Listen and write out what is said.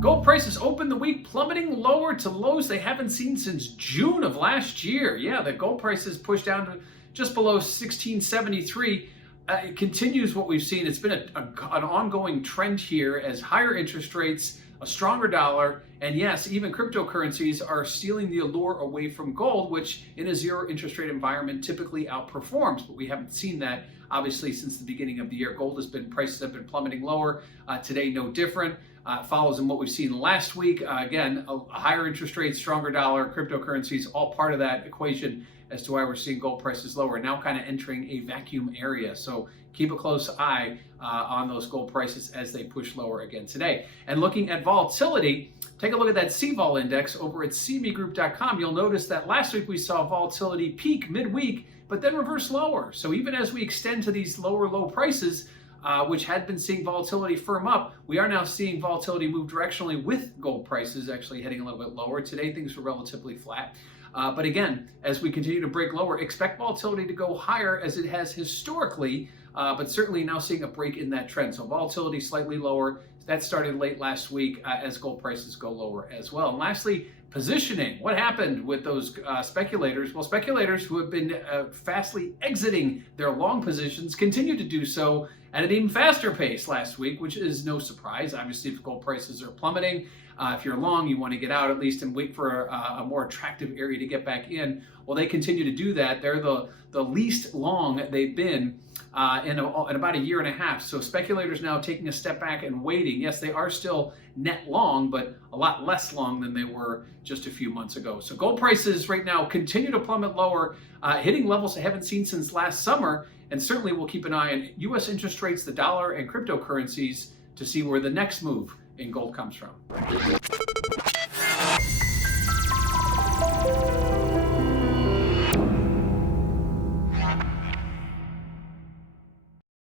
Gold prices opened the week plummeting lower to lows they haven't seen since June of last year. Yeah, the gold prices pushed down to just below 1673. It continues what we've seen. It's been an ongoing trend here as higher interest rates, a stronger dollar, and yes, even cryptocurrencies are stealing the allure away from gold, which in a zero interest rate environment typically outperforms. But we haven't seen that obviously since the beginning of the year. Prices have been plummeting lower. Today, no different. Follows in what we've seen last week. Again, a higher interest rates, stronger dollar, cryptocurrencies, all part of that equation as to why we're seeing gold prices lower, now kind of entering a vacuum area. So keep a close eye on those gold prices as they push lower again today. And looking at volatility, take a look at that CVOL index over at cmegroup.com. You'll notice that last week we saw volatility peak midweek, but then reverse lower. So even as we extend to these low prices, which had been seeing volatility firm up, we are now seeing volatility move directionally with gold prices actually heading a little bit lower. Today, things were relatively flat. But again, as we continue to break lower, expect volatility to go higher as it has historically, but certainly now seeing a break in that trend. So volatility slightly lower. That started late last week as gold prices go lower as well. And lastly, positioning. What happened with those speculators? Well, speculators who have been fastly exiting their long positions continue to do so at an even faster pace last week, which is no surprise. Obviously, if gold prices are plummeting, if you're long, you want to get out at least and wait for a more attractive area to get back in. Well, they continue to do that. They're the least long they've been in about a year and a half. So speculators now taking a step back and waiting. Yes, they are still net long, but a lot less long than they were just a few months ago. So gold prices right now continue to plummet lower, hitting levels they haven't seen since last summer. And certainly we'll keep an eye on U.S. interest rates, the dollar, and cryptocurrencies to see where the next move in gold comes from.